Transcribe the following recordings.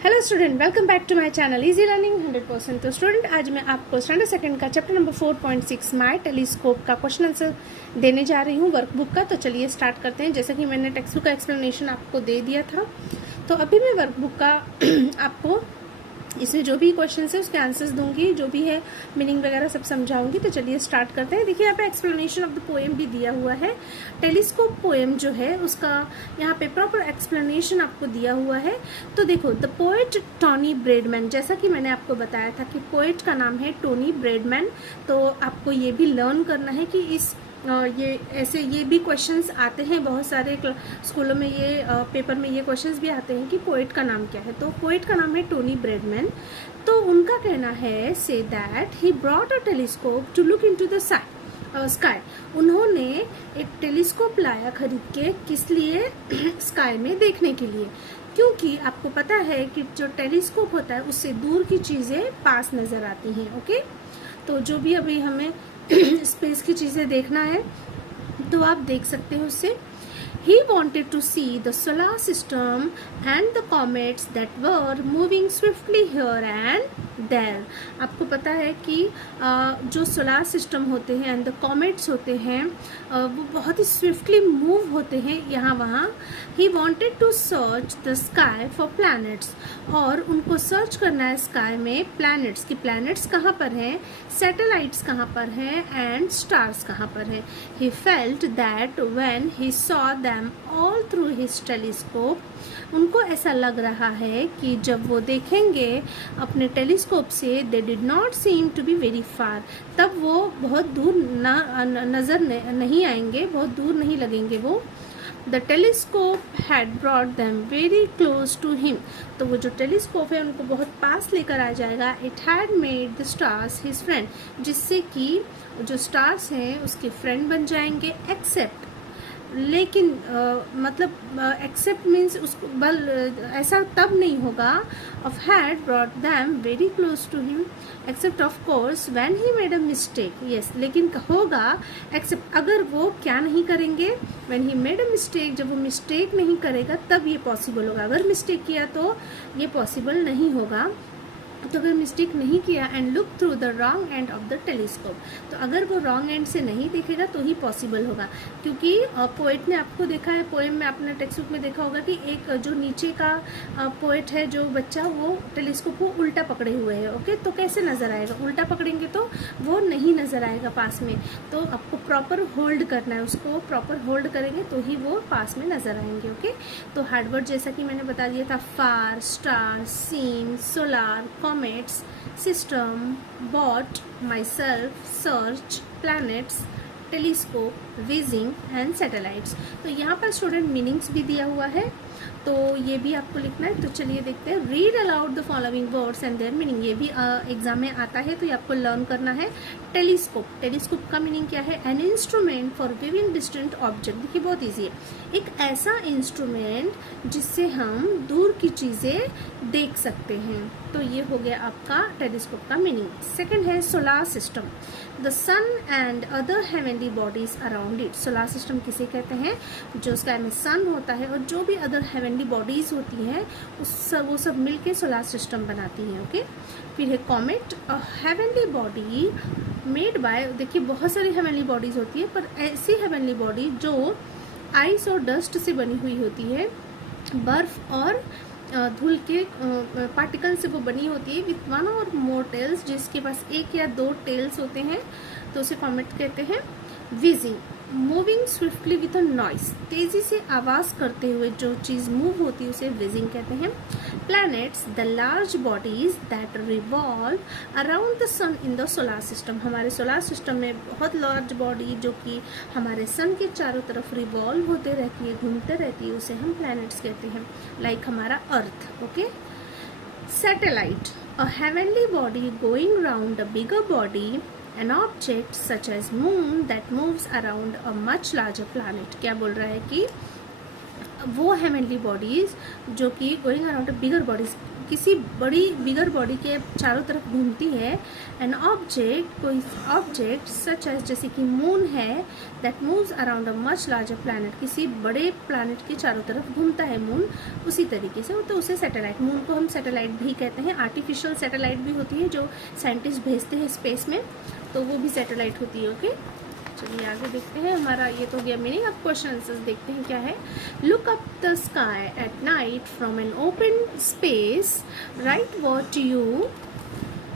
Hello student, welcome back to my channel easy learning 100%। तो student, आज मैं आपको स्टैंडर्ड सेकंड का चैप्टर नंबर 4.6 माय टेलीस्कोप का क्वेश्चन आंसर देने जा रही हूँ वर्कबुक का। तो चलिए स्टार्ट करते हैं। जैसा कि मैंने टेक्स्ट बुक का एक्सप्लेनेशन आपको दे दिया था, तो अभी मैं वर्कबुक का आपको इसमें जो भी क्वेश्चन है उसके आंसर्स दूंगी, जो भी है मीनिंग वगैरह सब समझाऊंगी। तो चलिए स्टार्ट करते हैं। देखिए यहाँ पे एक्सप्लेनेशन ऑफ द पोएम भी दिया हुआ है। टेलीस्कोप पोएम जो है उसका यहाँ पे प्रॉपर एक्सप्लेनेशन आपको दिया हुआ है। तो देखो, द पोएट टोनी ब्रेडमैन, जैसा कि मैंने आपको बताया था कि पोएट का नाम है टोनी ब्रेडमैन। तो आपको ये भी लर्न करना है कि इस ये भी क्वेश्चंस आते हैं बहुत सारे स्कूलों में, ये पेपर में ये क्वेश्चंस भी आते हैं कि पोएट का नाम क्या है। तो पोएट का नाम है टोनी ब्रेडमैन। तो उनका कहना है, say that he brought a telescope to look into the sky. उन्होंने एक टेलीस्कोप लाया खरीद के, किस लिए? स्काई में देखने के लिए। क्योंकि आपको पता है कि जो टेलीस्कोप होता है उससे दूर की चीजें पास नजर आती हैं। ओके, तो जो भी अभी हमें स्पेस की चीजें देखना है तो आप देख सकते हो उससे। He wanted to see the solar system and the comets that were moving swiftly here and there. आपको पता है कि जो सोलार सिस्टम होते हैं एंड द कॉमेट्स होते हैं वो बहुत ही स्विफ्टली मूव होते हैं यहाँ वहाँ। He wanted to search the sky for planets, और उनको सर्च करना है स्काई में प्लैनेट्स की। प्लैनेट्स कहाँ पर हैं, सैटेलाइट्स कहाँ पर हैं, एंड स्टार्स कहाँ पर हैं। He felt that when he saw them all through his telescope, उनको ऐसा लग रहा है कि जब वो देखेंगे अपने टेलीस्कोप से, they did not seem to be very far, तब वो बहुत दूर नजर नहीं आएंगे, बहुत दूर नहीं लगेंगे वो। The telescope had brought them very close to him. तो वो जो टेलीस्कोप है उनको बहुत पास लेकर आ जाएगा। It had made the stars his friend, जिससे कि जो स्टार्स हैं उसके फ्रेंड बन जाएंगे। एक्सेप्ट, लेकिन मतलब एक्सेप्ट मीन्स उसको ऐसा तब नहीं होगा। Of had brought them very close to him, except of course when he made a mistake. Yes, लेकिन होगा एक्सेप्ट अगर वो क्या नहीं करेंगे, when he made a mistake, जब वो मिस्टेक नहीं करेगा तब ये पॉसिबल होगा। अगर मिस्टेक किया तो ये पॉसिबल नहीं होगा। तो अगर मिस्टेक नहीं किया and look through the wrong end of the telescope, तो अगर वो रॉन्ग एंड से नहीं देखेगा तो ही पॉसिबल होगा। क्योंकि पोएट ने आपको देखा है, पोएम में आपने टेक्स्ट बुक में देखा होगा कि एक जो नीचे का पोएट है, जो बच्चा, वो टेलीस्कोप को उल्टा पकड़े हुए है। ओके, तो कैसे नजर आएगा? उल्टा पकड़ेंगे तो वो नहीं नजर आएगा पास में। तो आपको प्रॉपर होल्ड करना है, उसको प्रॉपर होल्ड करेंगे तो ही वो पास में नजर आएंगे। ओके, तो हार्डवर्ड जैसा कि मैंने बता दिया था, far, star, seen, solar, comets, system, bought, myself, search, planets, telescope, vising and satellites। तो यहाँ पर स्टूडेंट मीनिंग्स भी दिया हुआ है, तो ये भी आपको लिखना है। तो चलिए देखते हैं। Read aloud the following words and there meaning. ये भी एग्जाम में आता है, तो ये आपको लर्न करना है। टेलीस्कोप, टेलीस्कोप का मीनिंग क्या है? An instrument for viewing distant object. देखिए बहुत ईजी है, एक ऐसा इंस्ट्रूमेंट जिससे हम दूर की चीजें देख सकते हैं। तो ये हो गया आपका टेलीस्कोप का मीनिंग। सेकंड है solar system, the sun and other heavenly bodies around it. Solar system किसे कहते हैं? जो स्काई में सन होता है और जो भी अदर हेवनली बॉडीज होती हैं वो सब मिलके सोलार सिस्टम बनाती हैं। ओके, फिर है comet, a heavenly body made by. देखिए बहुत सारी हेवनली बॉडीज होती है, पर ऐसी हेवनली बॉडी जो आइस और डस्ट से बनी हुई होती है, बर्फ और धूल के पार्टिकल से वो बनी होती है, विथ वन और मोर टेल्स, जिसके पास एक या दो टेल्स होते हैं, तो उसे कॉमेट कहते हैं। Wheezing, moving swiftly with a noise, तेजी से आवाज करते हुए जो चीज मूव होती है उसे विजिंग कहते हैं। Planets, the large bodies that revolve around the sun in the solar system. हमारे सोलार सिस्टम में बहुत लार्ज बॉडी जो कि हमारे सन के चारों तरफ रिवॉल्व होते रहती है, घूमते रहती है, उसे हम प्लैनेट्स कहते हैं, लाइक हमारा earth. Okay, satellite, a heavenly body going round a bigger body, an object such as moon that moves around a much larger planet। क्या बोल रहा है कि वो हेवनली बॉडीज जो कि गोइंग अराउंड बिगर बॉडीज, किसी बड़ी बिगर बॉडी के चारों तरफ घूमती है। एन ऑब्जेक्ट, कोई ऑब्जेक्ट सच एज, जैसे कि मून है, that moves around a much larger planet, किसी बड़े प्लैनेट के चारों तरफ घूमता है मून, उसी तरीके से तो उसे सैटेलाइट, मून को हम सैटेलाइट भी कहते हैं। आर्टिफिशियल सैटेलाइट भी होती है जो साइंटिस्ट भेजते हैं स्पेस में, तो वो भी सैटेलाइट होती है। ओके, चलिए आगे देखते हैं। हमारा ये तो गया मीनिंग। अब क्वेश्चन आंसर्स देखते हैं क्या है। Look up the sky at night from an open space, right what you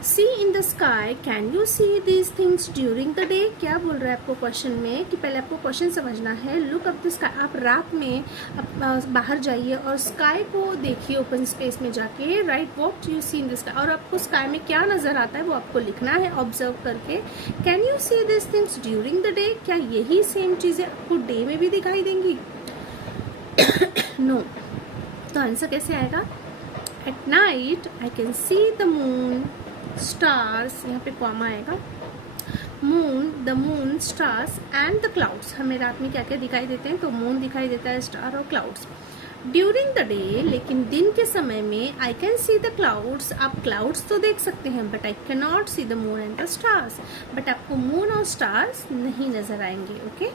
see in the sky, can you see these things during the day. क्या बोल रहा है आपको क्वेश्चन में कि पहले आपको क्वेश्चन समझना है। लुक अप द स्काई, आप रात में बाहर जाइए और स्काई को देखिए ओपन स्पेस में जाके, right what you see in the sky, और आपको स्काई में क्या नजर आता है वो आपको लिखना है ऑब्जर्व करके। Can you see this things during the day, क्या यही सेम चीजें आपको डे में भी दिखाई देंगी? नो। तो आंसर कैसे आएगा? At night I can see the moon, stars, यहाँ पे कॉमा आएगा, moon, the moon, stars and the clouds. हमें रात में क्या क्या दिखाई देते हैं? तो मून दिखाई देता है, स्टार और क्लाउड्स। ड्यूरिंग द डे, लेकिन दिन के समय में, I can see the clouds, आप क्लाउड्स तो देख सकते हैं, but I can not see the moon and the stars, but आपको मून और स्टार्स नहीं नजर आएंगे। Okay,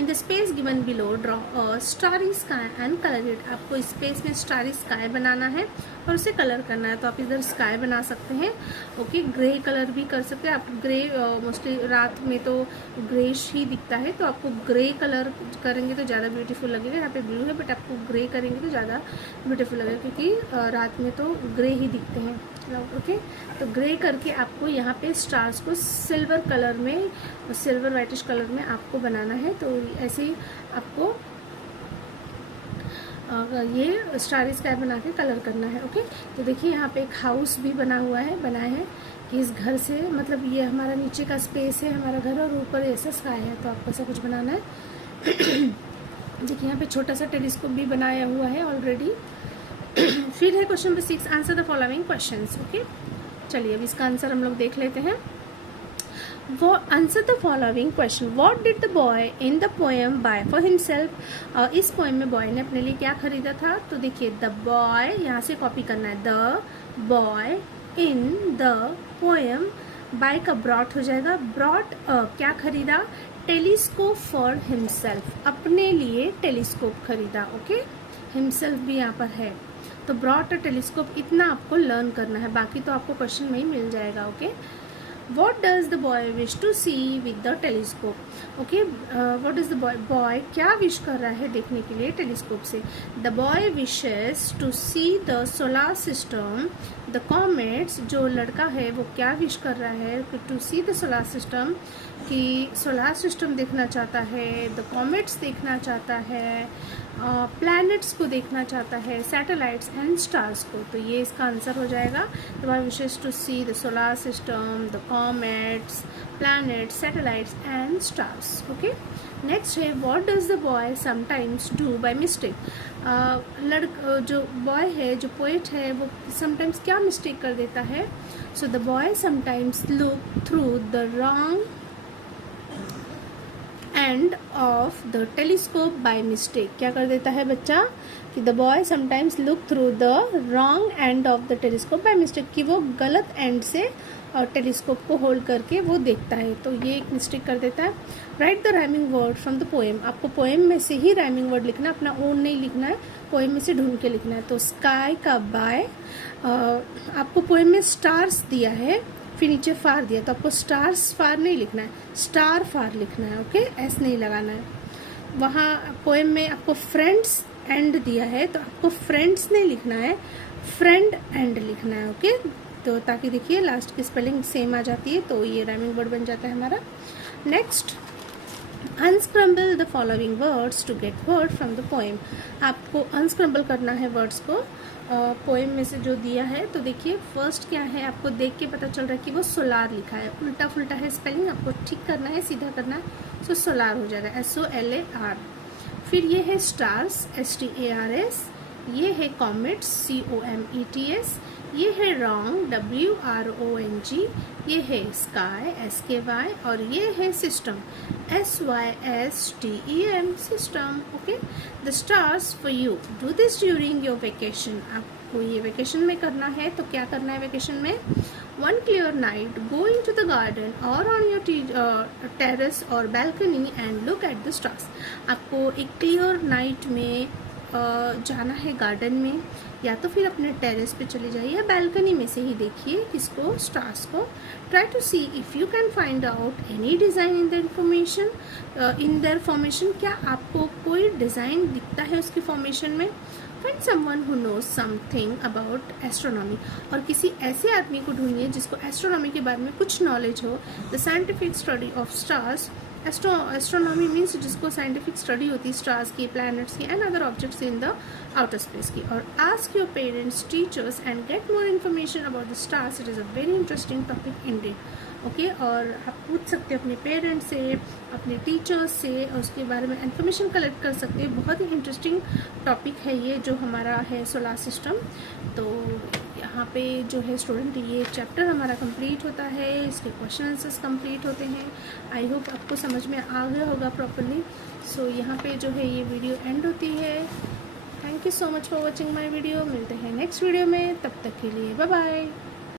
in the space given below draw a starry sky and colour it, आपको स्पेस में स्टारी स्काई बनाना है और उसे कलर करना है। तो आप इधर स्काई बना सकते हैं। ओके, ग्रे कलर भी कर सकते हैं आप। ग्रे मोस्टली रात में तो ग्रेश ही दिखता है, तो आपको ग्रे कलर करेंगे तो ज़्यादा ब्यूटीफुल लगेगा। यहाँ पे ब्लू है, बट आपको ग्रे करेंगे तो ज़्यादा ब्यूटीफुल लगेगा, क्योंकि रात में तो ग्रे ही दिखते हैं। ओके, तो ग्रे करके आपको यहाँ पे स्टार्स को सिल्वर कलर में, सिल्वर वाइटिश कलर में आपको बनाना है। तो ऐसे ही आपको ये स्टार स्काई बना के कलर करना है। ओके, तो देखिए यहाँ पे एक हाउस भी बना है कि इस घर से, मतलब ये हमारा नीचे का स्पेस है हमारा घर, और ऊपर ऐसा स्काई है, तो आपको ऐसा कुछ बनाना है। देखिए यहाँ पे छोटा सा टेलीस्कोप भी बनाया हुआ है ऑलरेडी। फिर है question number 6, answer the following questions. Okay, चलिए अब इसका आंसर हम लोग देख लेते हैं। वो answer the following question, what did the boy in the poem bye for himself. इस पोएम में बॉय ने अपने लिए क्या खरीदा था? तो देखिए द बॉय, यहाँ से कॉपी करना है, the boy in the poem, by का ब्रॉट हो जाएगा, ब्रॉट क्या खरीदा? टेलीस्कोप फॉर हिमसेल्फ, अपने लिए टेलीस्कोप खरीदा। ओके, हिमसेल्फ भी यहाँ पर है, तो ब्रॉट अ टेलीस्कोप, इतना आपको लर्न करना है, बाकी तो आपको क्वेश्चन में ही मिल जाएगा। Okay, What does the boy wish to see with the telescope? Okay, what does the boy क्या विश कर रहा है देखने के लिए टेलीस्कोप से? The boy wishes to see the solar system, the comets। जो लड़का है वो क्या विश कर रहा है? To see the solar system, कि सोलार सिस्टम देखना चाहता है, द कॉमेट्स देखना चाहता है, प्लैनेट्स को देखना चाहता है, सैटेलाइट्स एंड स्टार्स को। तो ये इसका आंसर हो जाएगा। The boy wishes to see the solar system, the comets, planets, satellites and stars. Okay, next है what does the boy sometimes do by mistake. जो बॉय है, जो पोएट है, वो समटाइम्स क्या मिस्टेक कर देता है? So the boy sometimes look through the wrong end of the telescope by mistake. क्या कर देता है बच्चा? कि the boy sometimes look through the wrong end of the telescope by mistake, कि वो गलत एंड से टेलीस्कोप को होल्ड करके वो देखता है, तो ये एक मिस्टेक कर देता है। Right the rhyming word from the poem, आपको पोएम में से ही राइमिंग वर्ड लिखना, अपना ओन नहीं लिखना है, पोएम में से ढूंढ के लिखना है। तो स्काई का बाय, आपको पोएम में स्टार्स दिया है, फिर नीचे फार दिया, तो आपको स्टार्स फार नहीं लिखना है, स्टार फार लिखना है। ओके, एस नहीं लगाना है। वहाँ पोएम में आपको फ्रेंड्स एंड दिया है, तो आपको फ्रेंड्स नहीं लिखना है, फ्रेंड एंड लिखना है। ओके, तो ताकि देखिए लास्ट की स्पेलिंग सेम आ जाती है, तो ये राइमिंग वर्ड बन जाता है हमारा। Next, unscramble the following words to get word from the poem. आपको अनस्क्रम्बल करना है वर्ड्स को पोएम में से जो दिया है। तो देखिए फर्स्ट क्या है, आपको देख के पता चल रहा है कि वो सोलार लिखा है, उल्टा फुल्टा है स्पेलिंग, आपको ठीक करना है, सीधा करना है, सो सोलार हो जाएगा, SOLAR। फिर ये है स्टार्स, STARS, ये है कॉमेट्स, COMETS, ये है रॉन्ग, WRONG, ये है स्काई, SKY, और ये है system, SYSTEM, system. Okay, the stars for you, do this during your vacation. आप आपको ये वेकेशन में करना है। तो क्या करना है वेकेशन में? One clear night go into the garden और ऑन योर टेरेस और balcony and look at the stars. आपको एक क्लियर नाइट में जाना है गार्डन में, या तो फिर अपने टेरेस पे चले जाइए या बैल्कनी में से ही देखिए किसको, स्टार्स को। Try to see if you can find out any design in the information in their formation. क्या आपको कोई डिज़ाइन दिखता है उसकी फॉर्मेशन में? Find someone who knows something about astronomy. और किसी ऐसे आदमी को ढूंढिए जिसको एस्ट्रोनॉमी के बारे में कुछ नॉलेज हो। The scientific study of stars. Astronomy means जिसको साइंटिफिक स्टडी होती है स्टार्स की, प्लैनेट्स की and other objects in the outer space की। और ask your parents, teachers and get more information about the stars. It is a very interesting topic Indeed. Okay, और आप पूछ सकते हो अपने पेरेंट्स से, अपने टीचर्स से, और उसके बारे में इन्फॉर्मेशन कलेक्ट कर सकते हैं। बहुत ही इंटरेस्टिंग टॉपिक है ये जो हमारा है सोलर सिस्टम। तो यहाँ पे जो है स्टूडेंट ये चैप्टर हमारा कंप्लीट होता है, इसके क्वेश्चन आंसर्स कंप्लीट होते हैं। आई होप आपको समझ में आ गया होगा प्रॉपरली। सो यहाँ पे जो है ये वीडियो एंड होती है। Thank you so much for watching my video. मिलते हैं नेक्स्ट वीडियो में, तब तक के लिए बाय बाय।